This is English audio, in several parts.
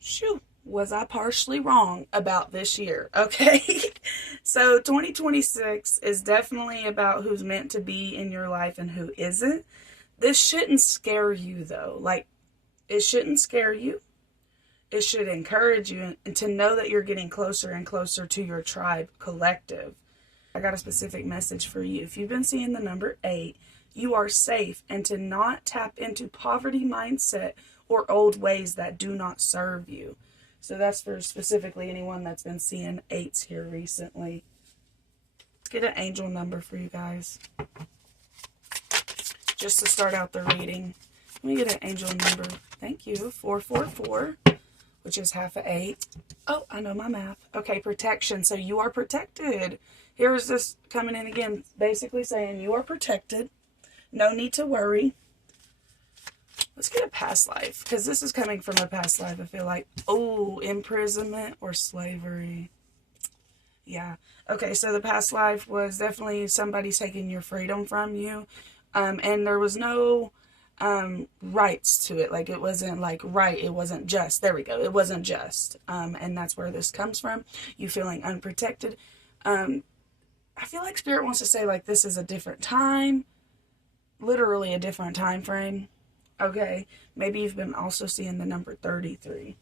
Shoo, was I partially wrong about this year? Okay. So 2026 is definitely about who's meant to be in your life and who isn't. This shouldn't scare you though. Like, it shouldn't scare you. It should encourage you and to know that you're getting closer and closer to your tribe collective. I got a specific message for you. If you've been seeing the number 8, you are safe, and to not tap into poverty mindset or old ways that do not serve you. So that's for specifically anyone that's been seeing 8s here recently. Let's get an angel number for you guys, just to start out the reading. Let me get an angel number. Thank you. 444, which is half of 8. Oh, I know my math. Okay, protection. So you are protected. Here's this coming in again, basically saying you are protected. No need to worry. Let's get a past life, because this is coming from a past life, I feel like. Oh, imprisonment or slavery. Yeah. Okay, so the past life was definitely somebody taking your freedom from you. And there was no rights to it. Like, it wasn't like right. It wasn't just. There we go. It wasn't just. And that's where this comes from. You feeling unprotected. I feel like Spirit wants to say, like, this is a different time. Literally a different time frame. Okay. Maybe you've been also seeing the number 33.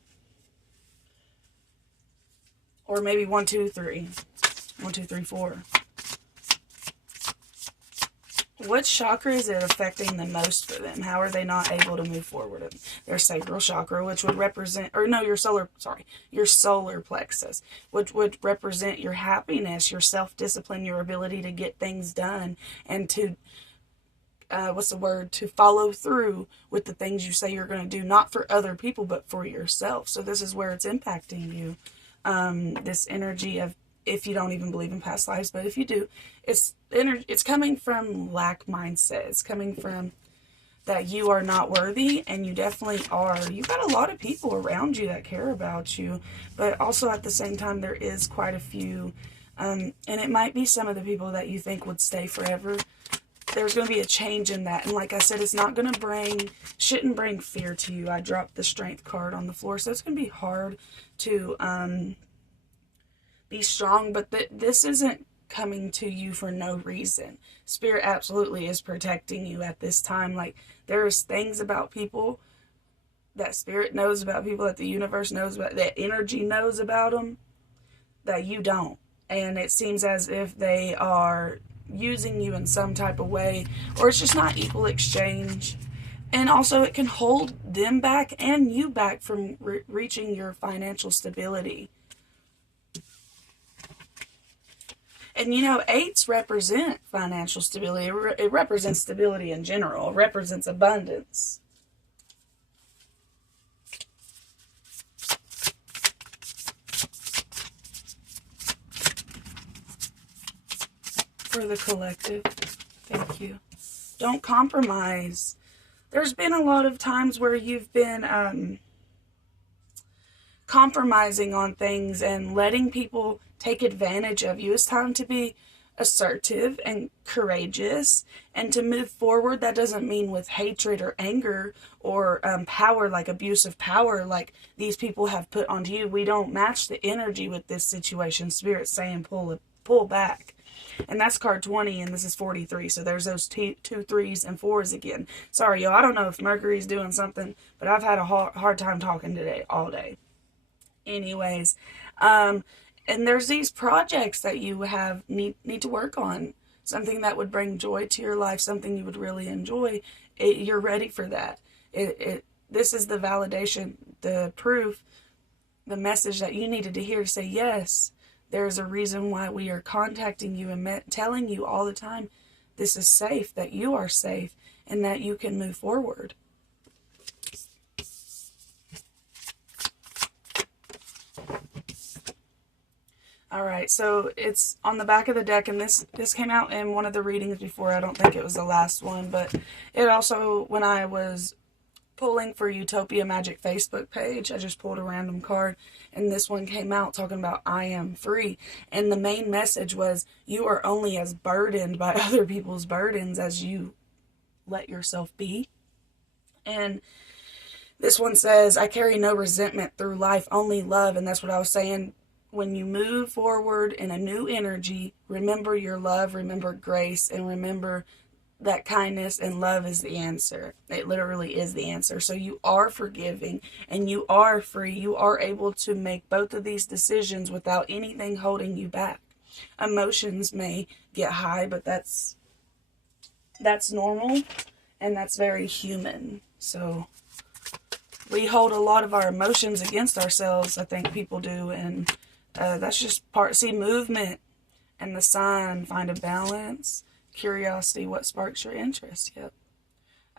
Or maybe 1, 2, 3. 1, 2, 3, 4. What chakra is it affecting the most for them? How are they not able to move forward? Their sacral chakra, which would represent, or no, your solar plexus, which would represent your happiness, your self-discipline, your ability to get things done, and to, to follow through with the things you say you're going to do, not for other people, but for yourself. So this is where it's impacting you. This energy of, if you don't even believe in past lives, but if you do, it's coming from lack mindset. It's coming from that you are not worthy, and you definitely are. You've got a lot of people around you that care about you, but also at the same time, there is quite a few, and it might be some of the people that you think would stay forever. There's going to be a change in that, and like I said, it's not going to shouldn't bring fear to you. I dropped the strength card on the floor, so it's going to be hard to be strong, but this isn't coming to you for no reason. Spirit absolutely is protecting you at this time. Like, there's things about people that Spirit knows about people, that the universe knows about, that energy knows about them, that you don't. And it seems as if they are using you in some type of way, or it's just not equal exchange. And also, it can hold them back and you back from reaching your financial stability. And you know, 8s represent financial stability. It represents stability in general. It represents abundance. For the collective. Thank you. Don't compromise. There's been a lot of times where you've been compromising on things and letting people take advantage of you. It's time to be assertive and courageous and to move forward. That doesn't mean with hatred or anger or power, like abusive power like these people have put onto you. We don't match the energy with this situation. Spirit's saying pull back. And that's card 20, and this is 43. So there's those 2 3s and 4s again. Sorry, y'all. I don't know if Mercury's doing something, but I've had a hard time talking today, all day. Anyways, and there's these projects that you need to work on. Something that would bring joy to your life, something you would really enjoy. You're ready for that. This is the validation, the proof, the message that you needed to hear to say, yes, there's a reason why we are contacting you and telling you all the time this is safe, that you are safe, and that you can move forward. Alright, so it's on the back of the deck, and this came out in one of the readings before. I don't think it was the last one, but it also, when I was pulling for Utopia Magic Facebook page, I just pulled a random card, and this one came out talking about I am free. And the main message was, you are only as burdened by other people's burdens as you let yourself be. And This one says, I carry no resentment through life, only love. And that's what I was saying. When you move forward in a new energy, remember your love, remember grace, and remember that kindness and love is the answer. It literally is the answer. So you are forgiving and you are free. You are able to make both of these decisions without anything holding you back. Emotions may get high, but that's normal and that's very human. So we hold a lot of our emotions against ourselves, I think people do, and that's just movement and the sign, find a balance. Curiosity, what sparks your interest? Yep.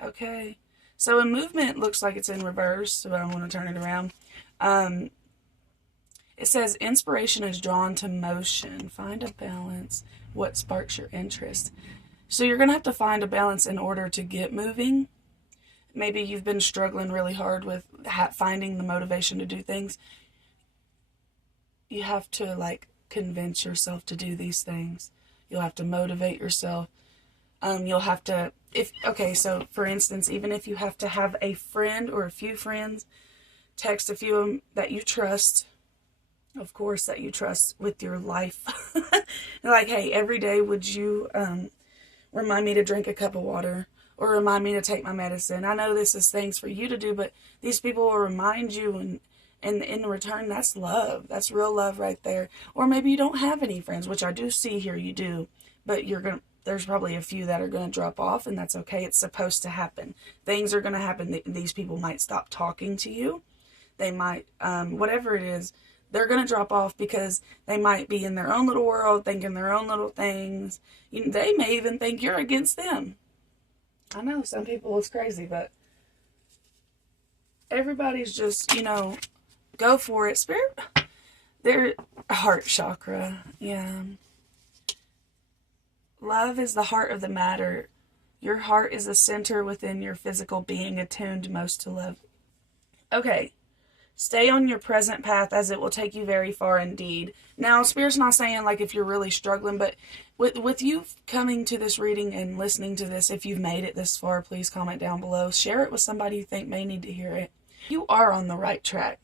Okay. So a movement looks like it's in reverse, so I want to turn it around. It says inspiration is drawn to motion. Find a balance. What sparks your interest? So you're going to have to find a balance in order to get moving. Maybe you've been struggling really hard with finding the motivation to do things. You have to convince yourself to do these things. You'll have to motivate yourself. You'll have to, so for instance, even if you have to have a friend or a few friends, text a few of them that you trust, of course, that you trust with your life. Like, hey, every day would you remind me to drink a cup of water or remind me to take my medicine? I know this is things for you to do, but these people will remind you, and in return, that's love. That's real love right there. Or maybe you don't have any friends, which I do see here you do, but there's probably a few that are going to drop off, and that's okay. It's supposed to happen. Things are going to happen. These people might stop talking to you. They might, whatever it is, they're going to drop off because they might be in their own little world, thinking their own little things. They may even think you're against them. I know some people it's crazy, but everybody's just, go for it. Spirit, their heart chakra. Yeah. Love is the heart of the matter. Your heart is the center within your physical being, attuned most to love. Okay. Stay on your present path, as it will take you very far indeed. Now, Spirit's not saying if you're really struggling, but with you coming to this reading and listening to this, if you've made it this far, please comment down below. Share it with somebody you think may need to hear it. You are on the right track.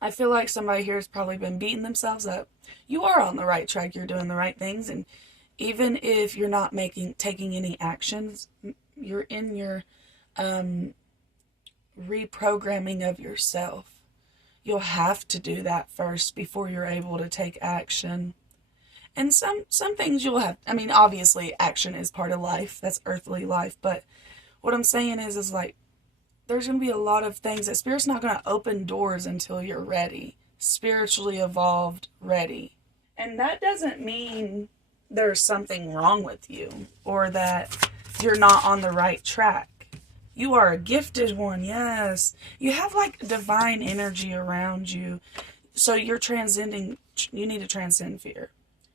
I feel like somebody here has probably been beating themselves up. You are on the right track. You're doing the right things. And even if you're not taking any actions, you're in your reprogramming of yourself. You'll have to do that first before you're able to take action. And some things you'll have, obviously action is part of life. That's earthly life. But what I'm saying is there's going to be a lot of things that Spirit's not going to open doors until you're ready. Spiritually evolved, ready. And that doesn't mean there's something wrong with you or that you're not on the right track. You are a gifted one, yes. You have divine energy around you. So you're transcending, you need to transcend fear.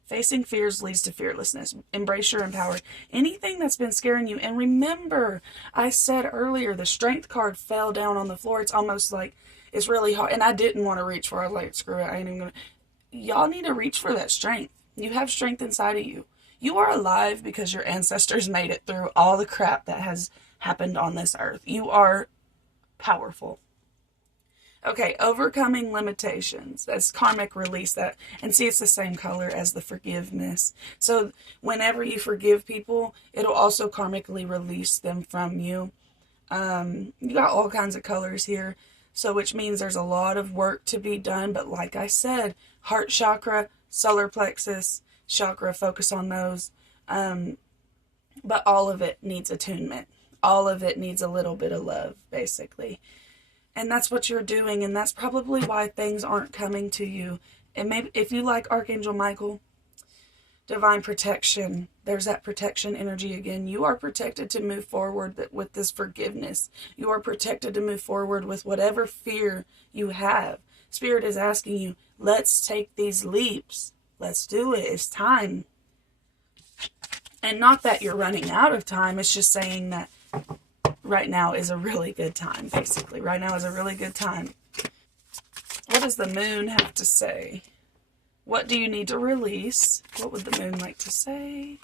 Facing fears leads to fearlessness. Embrace your empowered. Anything that's been scaring you. And remember, I said earlier, the strength card fell down on the floor. It's almost it's really hard. And I didn't want to reach for it. I was screw it. I ain't even going to. Y'all need to reach for that strength. You have strength inside of you. You are alive because your ancestors made it through all the crap that has happened on this earth. You are powerful. Okay, overcoming limitations. That's karmic release. And see, it's the same color as the forgiveness. So whenever you forgive people, it'll also karmically release them from you. You got all kinds of colors here. So which means there's a lot of work to be done. But like I said, heart chakra, solar plexus chakra, focus on those. But all of it needs attunement. All of it needs a little bit of love, basically. And that's what you're doing, and that's probably why things aren't coming to you. And maybe if you like Archangel Michael, divine protection, there's that protection energy again. You are protected to move forward with this forgiveness. You are protected to move forward with whatever fear you have. Spirit is asking you, let's take these leaps. Let's do it. It's time. And not that you're running out of time. It's just saying that right now is a really good time, basically. Right now is a really good time. What does the moon have to say? What do you need to release? What would the moon like to say?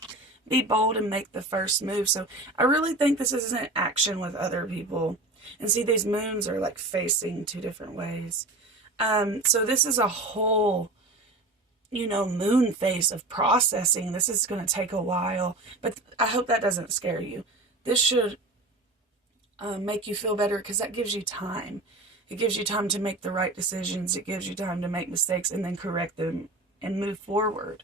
Be bold and make the first move. So I really think this isn't action with other people. And see, these moons are like facing 2 different ways. So this is a whole, you know, moon phase of processing. This is going to take a while, but I hope that doesn't scare you. This should make you feel better, because that gives you time. It gives you time to make the right decisions. It gives you time to make mistakes and then correct them and move forward.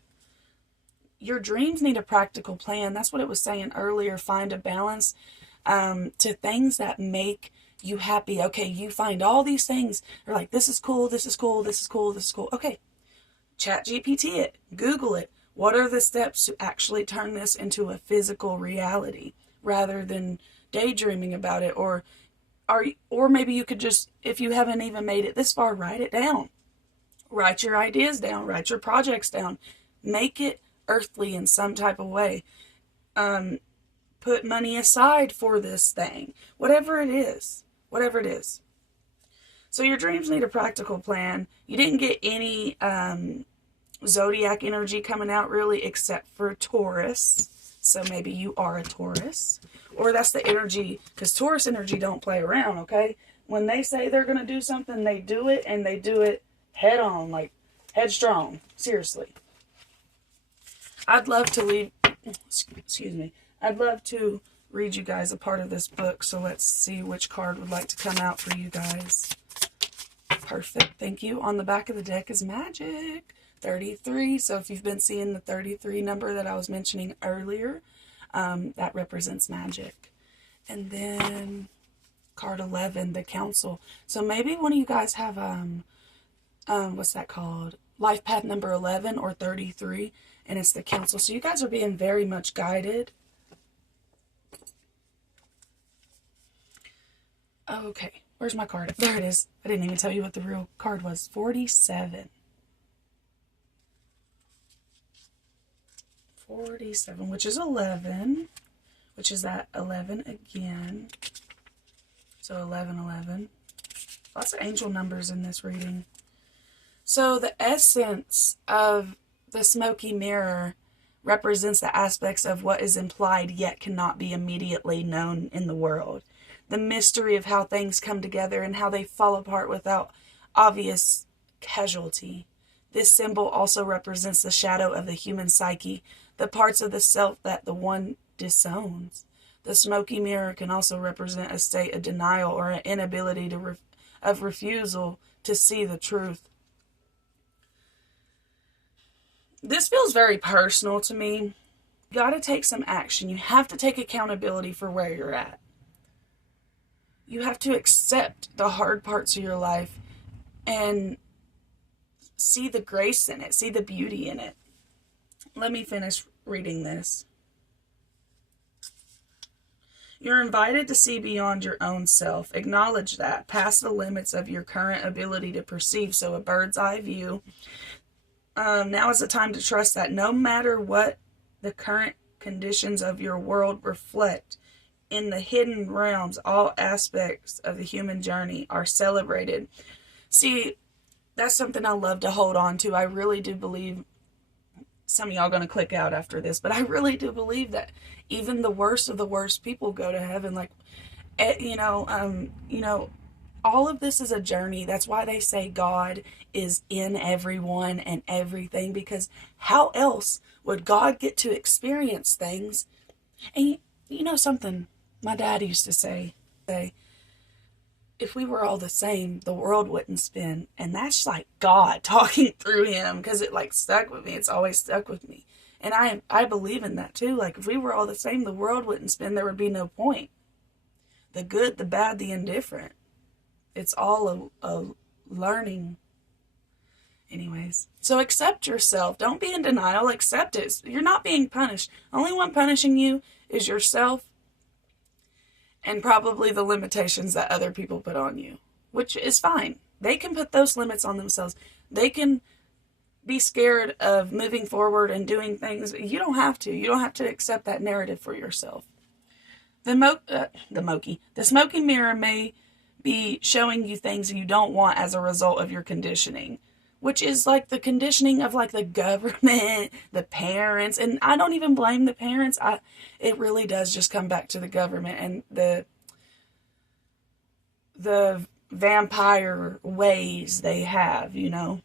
Your dreams need a practical plan. That's what it was saying earlier. Find a balance to things that make you happy. Okay, you find all these things. They're like, this is cool, this is cool, this is cool, this is cool. Okay, Chat GPT it. Google it. What are the steps to actually turn this into a physical reality rather than daydreaming about it? Or maybe you could just, if you haven't even made it this far, write it down. Write your ideas down. Write your projects down. Make it earthly in some type of way. Put money aside for this thing. Whatever it is. Whatever it is. So your dreams need a practical plan. You didn't get any zodiac energy coming out really, except for Taurus. So maybe you are a Taurus. Or that's the energy, because Taurus energy don't play around, okay? When they say they're going to do something, they do it, and they do it head on, like headstrong. Seriously. I'd love to leave, excuse me, I'd love to read you guys a part of this book, so let's see which card would like to come out for you guys. Perfect, thank you. On the back of the deck is magic. 33, so if you've been seeing the 33 number that I was mentioning earlier, that represents magic. And then card 11, the council. So maybe one of you guys have, what's that called? Life path number 11 or 33, and it's the council. So you guys are being very much guided. Okay, where's my card? There it is. I didn't even tell you what the real card was. 47. 47, which is 11, which is that 11 again. So 11, 11. Lots of angel numbers in this reading. So the essence of the smoky mirror represents the aspects of what is implied yet cannot be immediately known in the world. The mystery of how things come together and how they fall apart without obvious casualty. This symbol also represents the shadow of the human psyche, the parts of the self that the one disowns. The smoky mirror can also represent a state of denial or an inability of refusal to see the truth. This feels very personal to me. You got to take some action. You have to take accountability for where you're at. You have to accept the hard parts of your life and see the grace in it, see the beauty in it. Let me finish reading this. You're invited to see beyond your own self. Acknowledge that. Past the limits of your current ability to perceive. So a bird's eye view. Now is the time to trust that no matter what the current conditions of your world reflect, in the hidden realms, all aspects of the human journey are celebrated. See, that's something I love to hold on to. I really do believe, some of y'all are going to click out after this, but I really do believe that even the worst of the worst people go to heaven. Like, all of this is a journey. That's why they say God is in everyone and everything, because how else would God get to experience things? And you know something my dad used to say, if we were all the same, the world wouldn't spin. And that's like God talking through him, because it like stuck with me. It's always stuck with me. And I believe in that too. Like if we were all the same, the world wouldn't spin. There would be no point. The good, the bad, the indifferent. It's all a learning. Anyways, so accept yourself. Don't be in denial. Accept it. You're not being punished. Only one punishing you is yourself, and probably the limitations that other people put on you, which is fine. They can put those limits on themselves. They can be scared of moving forward and doing things. You don't have to. You don't have to accept that narrative for yourself. The smoky mirror may be showing you things you don't want as a result of your conditioning, which is like the conditioning of like the government, the parents, and I don't even blame the parents. It really does just come back to the government and the vampire ways they have, you know.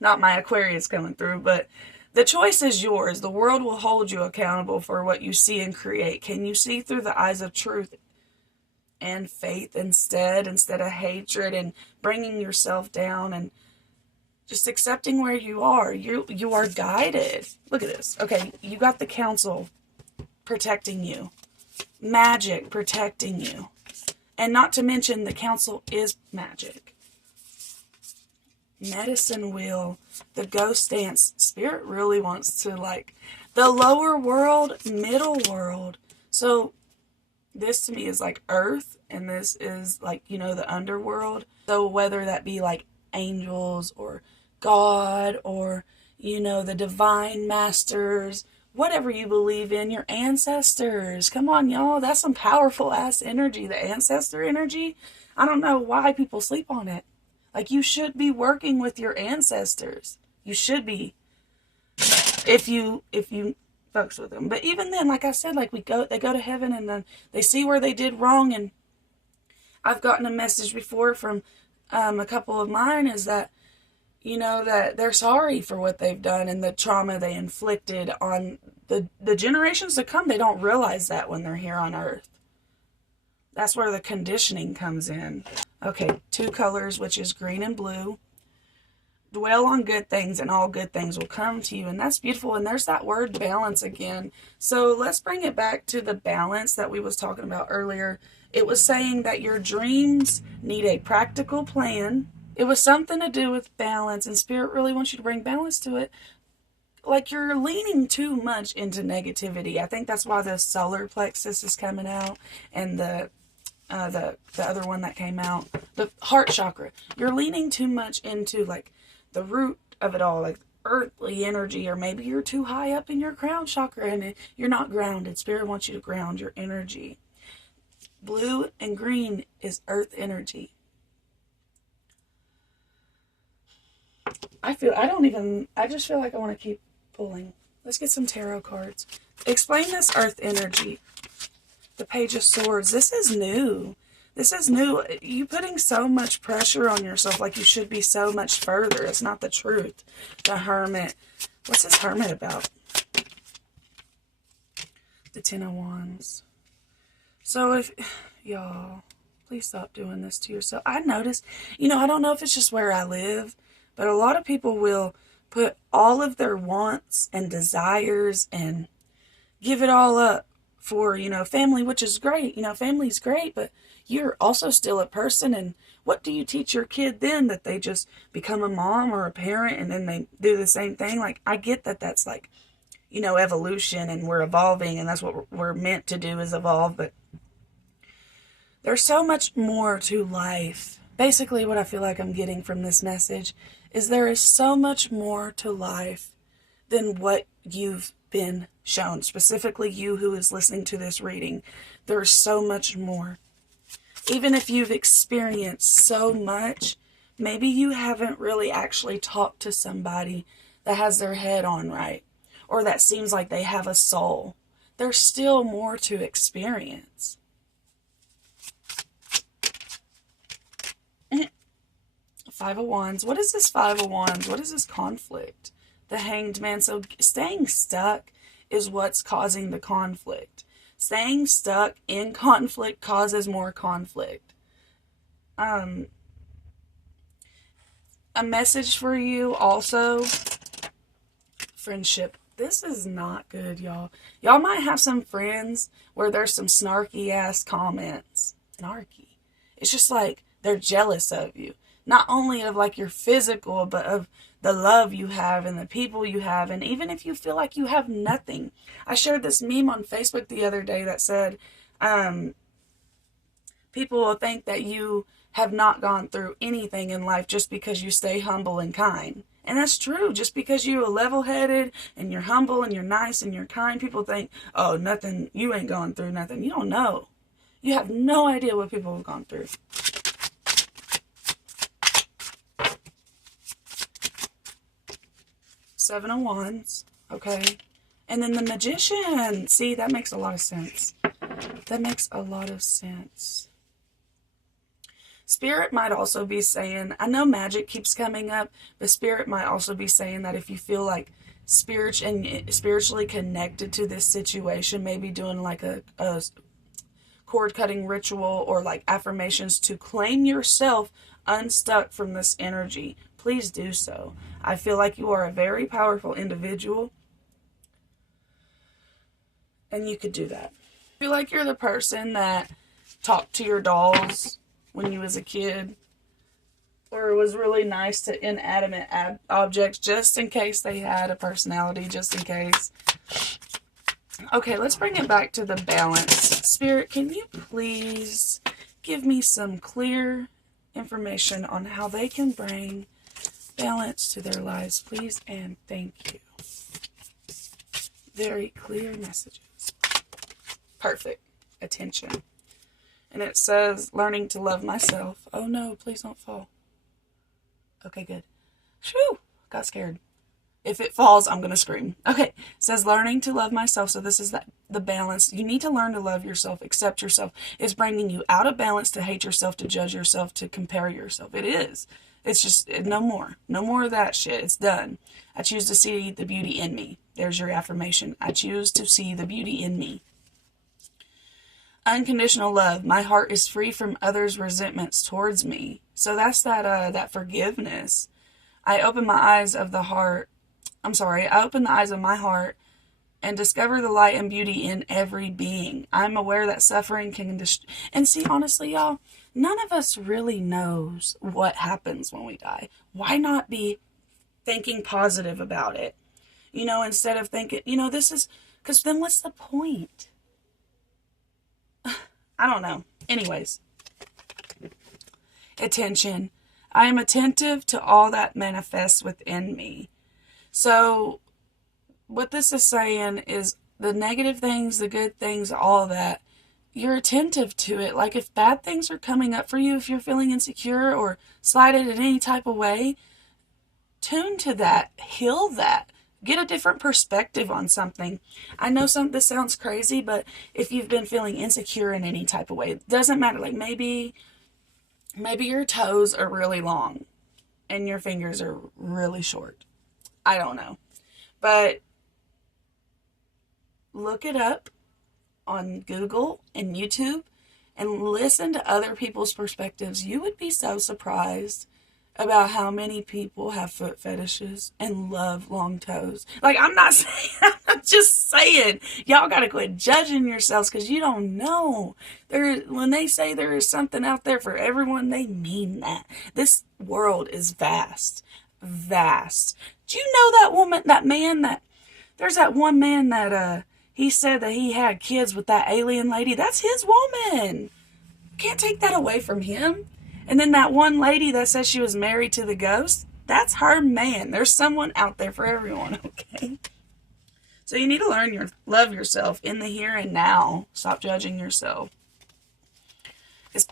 Not my Aquarius coming through, but the choice is yours. The world will hold you accountable for what you see and create. Can you see through the eyes of truth and faith instead of hatred and bringing yourself down and just accepting where you are? You are guided. Look at this. Okay, you got the council protecting you. Magic protecting you. And not to mention the council is magic. Medicine wheel, the ghost dance. Spirit really wants to, like, the lower world, middle world. So this to me is like earth, and this is like, you know, the underworld. So whether that be like angels or God or, you know, the divine masters, whatever you believe in, your ancestors. Come on, y'all. That's some powerful ass energy. The ancestor energy. I don't know why people sleep on it. Like, you should be working with your ancestors. You should be. If you fucks with them. But even then, like I said, like they go to heaven and then they see where they did wrong. And I've gotten a message before from a couple of mine is that, you know, that they're sorry for what they've done and the trauma they inflicted on the generations to come. They don't realize that when they're here on Earth. That's where the conditioning comes in. Okay, 2 colors, which is green and blue. Dwell on good things and all good things will come to you. And that's beautiful. And there's that word balance again. So let's bring it back to the balance that we was talking about earlier. It was saying that your dreams need a practical plan. It was something to do with balance, and Spirit really wants you to bring balance to it. Like, you're leaning too much into negativity. I think that's why the solar plexus is coming out, and the other one that came out, the heart chakra. You're leaning too much into, like, the root of it all, like earthly energy, or maybe you're too high up in your crown chakra and you're not grounded. Spirit wants you to ground your energy. Blue and green is earth energy. I just feel like I want to keep pulling. Let's get some tarot cards. Explain this earth energy. The Page of Swords. This is new. This is new. You putting so much pressure on yourself, like you should be so much further. It's not the truth. The Hermit. What's this Hermit about? The Ten of Wands. So if, y'all, please stop doing this to yourself. I noticed, you know, I don't know if it's just where I live, but a lot of people will put all of their wants and desires and give it all up for, you know, family, which is great. You know, family's great, but you're also still a person. And what do you teach your kid then? That they just become a mom or a parent and then they do the same thing? Like, I get that that's like, you know, evolution and we're evolving and that's what we're meant to do is evolve. But there's so much more to life. Basically, what I feel like I'm getting from this message is there is so much more to life than what you've been shown. Specifically, you who is listening to this reading. There's so much more. Even if you've experienced so much, maybe you haven't really actually talked to somebody that has their head on right, or that seems like they have a soul. There's still more to experience. Five of Wands. What is this Five of Wands? What is this conflict? The Hanged Man. So staying stuck is what's causing the conflict. Staying stuck in conflict causes more conflict. A message for you also. Friendship. This is not good, y'all. Y'all might have some friends where there's some snarky ass comments. Snarky. It's just like they're jealous of you. Not only of like your physical, but of the love you have and the people you have. And even if you feel like you have nothing. I shared this meme on Facebook the other day that said, people will think that you have not gone through anything in life just because you stay humble and kind. And that's true. Just because you're level-headed and you're humble and you're nice and you're kind, people think, oh, nothing, you ain't going through nothing. You don't know. You have no idea what people have gone through. Seven of Wands, okay? And then the Magician. See, that makes a lot of sense. That makes a lot of sense. Spirit might also be saying, I know magic keeps coming up, but Spirit might also be saying that if you feel like spiritually connected to this situation, maybe doing like a cord cutting ritual or like affirmations to claim yourself unstuck from this energy, please do so. I feel like you are a very powerful individual and you could do that. I feel like you're the person that talked to your dolls when you was a kid, or it was really nice to inanimate objects just in case they had a personality, just in case. Okay, let's bring it back to the balance. Spirit, can you please give me some clear information on how they can bring balance to their lives, please, and thank you. Very clear messages. Perfect. Attention. And it says, learning to love myself. Oh no, please don't fall. Okay, good. Shoo! Got scared. If it falls, I'm going to scream. Okay. It says learning to love myself. So this is the balance. You need to learn to love yourself, accept yourself. It's bringing you out of balance to hate yourself, to judge yourself, to compare yourself. It is. It's just no more. No more of that shit. It's done. I choose to see the beauty in me. There's your affirmation. I choose to see the beauty in me. Unconditional love. My heart is free from others' resentments towards me. So that's that forgiveness. I open my eyes of the heart. I open the eyes of my heart and discover the light and beauty in every being. I'm aware that suffering can and see, honestly, y'all, none of us really knows what happens when we die. Why not be thinking positive about it? You know, instead of thinking, this is, because then what's the point? I don't know. Anyways. Attention. I am attentive to all that manifests within me. So, what this is saying is the negative things, the good things, all that, you're attentive to it. Like if bad things are coming up for you, if you're feeling insecure or slighted in any type of way, tune to that, heal that. Get a different perspective on something. I know this sounds crazy, but if you've been feeling insecure in any type of way, it doesn't matter. Like maybe your toes are really long and your fingers are really short. I don't know. But look it up on Google and YouTube and listen to other people's perspectives. You would be so surprised about how many people have foot fetishes and love long toes. Like, I'm not saying, I'm just saying, y'all gotta quit judging yourselves because you don't know. When they say there is something out there for everyone, they mean that. This world is vast. Vast. Do you know there's that one man that, he said that he had kids with that alien lady. That's his woman. Can't take that away from him. And then that one lady that says she was married to the ghost, that's her man. There's someone out there for everyone, okay? So you need to love yourself in the here and now. Stop judging yourself. It's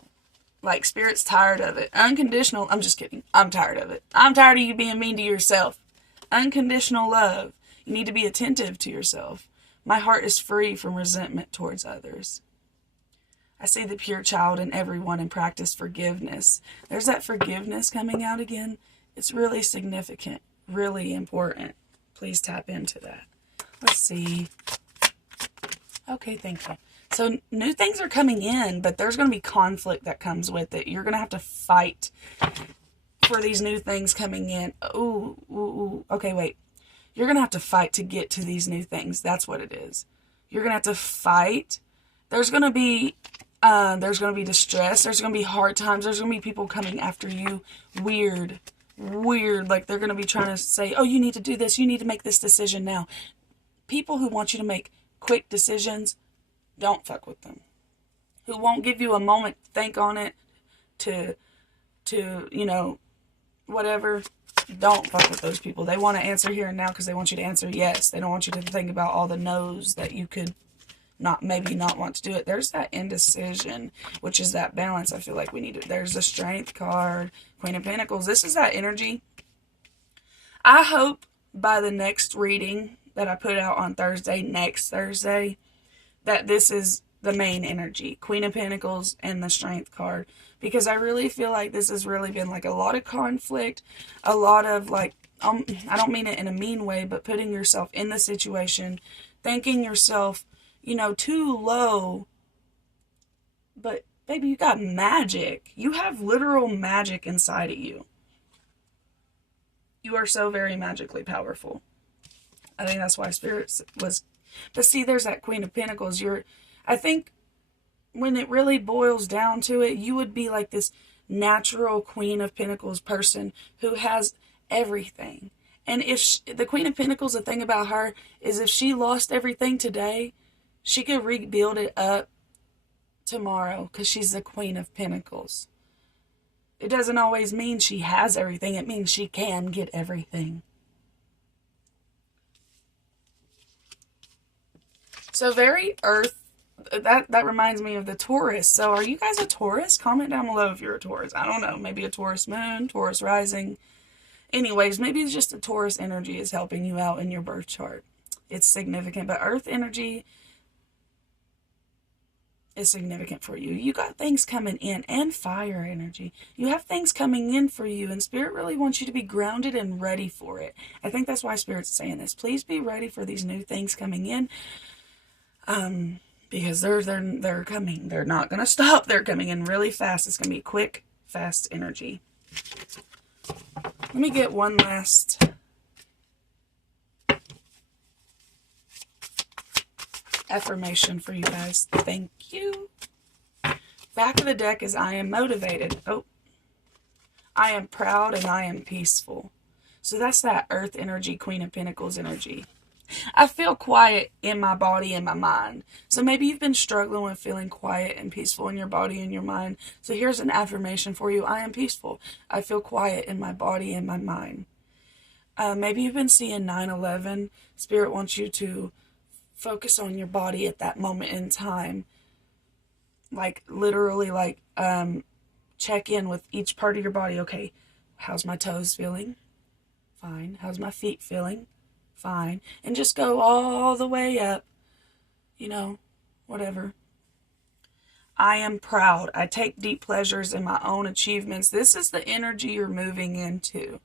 like Spirit's tired of it. Unconditional, I'm just kidding. I'm tired of it. I'm tired of you being mean to yourself. Unconditional love. You need to be attentive to yourself. My heart is free from resentment towards others. I see the pure child in everyone and practice forgiveness. There's that forgiveness coming out again. It's really significant, really important. Please tap into that. Let's see. Okay, thank you. So new things are coming in, but there's going to be conflict that comes with it. You're going to have to fight for these new things coming in. Ooh. Okay, wait. You're going to have to fight to get to these new things. That's what it is. You're going to have to fight. There's going to be distress. There's going to be hard times. There's going to be people coming after you. Weird. Like they're going to be trying to say, oh, you need to do this. You need to make this decision now. People who want you to make quick decisions, don't fuck with them. Who won't give you a moment to think on it, to whatever. Don't fuck with those people. They want to answer here and now because they want you to answer yes. They don't want you to think about all the no's that you could not want to do it. There's that indecision, which is that balance I feel like we need to. There's the Strength card, Queen of Pentacles. This is that energy. I hope by the next reading that I put out on next Thursday, that this is the main energy, Queen of Pentacles and the Strength card, because I really feel like this has really been like a lot of conflict, a lot of like, I don't mean it in a mean way, but putting yourself in the situation, thinking yourself, you know, too low. But baby, you got magic. You have literal magic inside of you. You are so very magically powerful. I think that's why Spirit was... But see, there's that Queen of Pentacles. I think when it really boils down to it, you would be like this natural Queen of Pentacles person who has everything. And if the Queen of Pentacles, the thing about her is if she lost everything today, she could rebuild it up tomorrow because she's the Queen of Pentacles. It doesn't always mean she has everything. It means she can get everything. So very earth. That reminds me of the Taurus. So are you guys a Taurus? Comment down below if you're a Taurus. I don't know. Maybe a Taurus moon, Taurus rising. Anyways, maybe it's just the Taurus energy is helping you out in your birth chart. It's significant. But earth energy is significant for you. You got things coming in, and fire energy. You have things coming in for you, and Spirit really wants you to be grounded and ready for it. I think that's why Spirit's saying this. Please be ready for these new things coming in. Because they're coming. They're not going to stop. They're coming in really fast. It's going to be quick, fast energy. Let me get one last affirmation for you guys. Thank you. Back of the deck is I am motivated. Oh, I am proud and I am peaceful. So that's that earth energy, Queen of Pentacles energy. I feel quiet in my body and my mind. So maybe you've been struggling with feeling quiet and peaceful in your body and your mind. So here's an affirmation for you. I am peaceful. I feel quiet in my body and my mind. Maybe you've been seeing 9/11. Spirit wants you to focus on your body at that moment in time. Like literally like check in with each part of your body. Okay, how's my toes feeling? Fine. How's my feet feeling? Fine. And just go all the way up, you know, whatever. I am proud. I take deep pleasures in my own achievements. This is the energy you're moving into.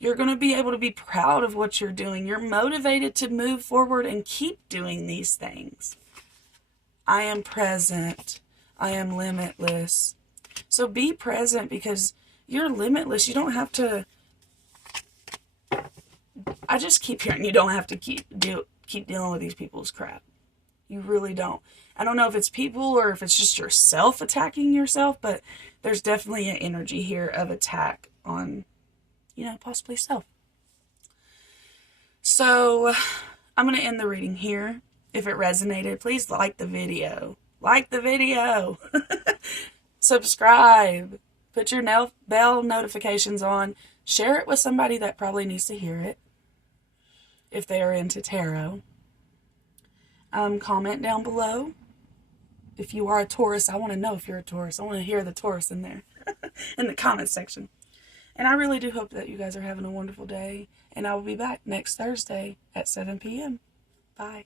You're going to be able to be proud of what you're doing. You're motivated to move forward and keep doing these things. I am present. I am limitless. So be present because you're limitless. You don't have to... I just keep hearing you don't have to keep dealing with these people's crap. You really don't. I don't know if it's people or if it's just yourself attacking yourself, but there's definitely an energy here of attack on, you know, possibly self. So I'm going to end the reading here. If it resonated, please like the video. Like the video. Subscribe. Put your bell notifications on. Share it with somebody that probably needs to hear it. If they are into tarot. Comment down below. If you are a Taurus, I want to know if you're a Taurus. I want to hear the Taurus in there. In the comment section. And I really do hope that you guys are having a wonderful day. And I will be back next Thursday at 7 p.m. Bye.